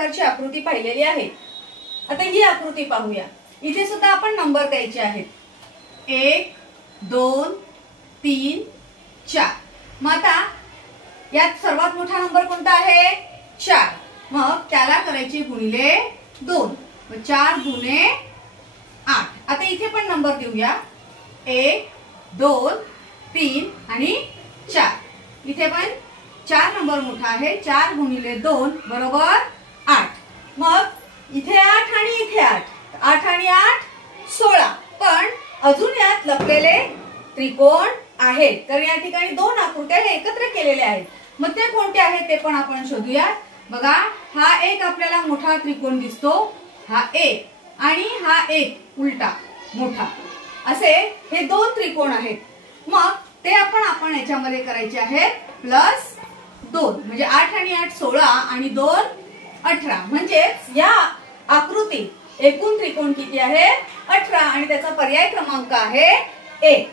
प्रकारची आकृती पाहिलेली आहे। आता ही आकृती पाहूया। इथे सुद्धा आपण नंबर द्यायचे आहेत, 1 2 3 4। मग आता यात सर्वात मोठा नंबर कोणता आहे? 4। मग त्याला करायचे गुणिले 2, मग 4 दुने 8। आता इथे पण नंबर देऊया, 1 2 3 आणि 4। इथे पण 4 नंबर मोठा आहे, 4 गुणिले 2 बरोबर 8। मग इथे 8 आणि इथे 8, 8 आणि 8 16। पण अजून यात लपलेले त्रिकोण आहेत, तर या ठिकाणी 2 आकृत्या एकत्र केलेल्या आहेत। मग ते कोणते आहेत ते पण आपण शोधूया। बघा, हा एक आपल्याला मोठा त्रिकोण दिसतो, हा एक, आणि हा एक उलटा मोठा, असे हे 2 त्रिकोण आहेत। मग ते आपण याच्यामध्ये करायचे आहेत +2, म्हणजे 8 आणि 8 16 आणि 2 18। म्हणजे या आकृतीत एकूण त्रिकोण किती आहे? 18, आणि त्याचा पर्याय क्रमांक आहे 1।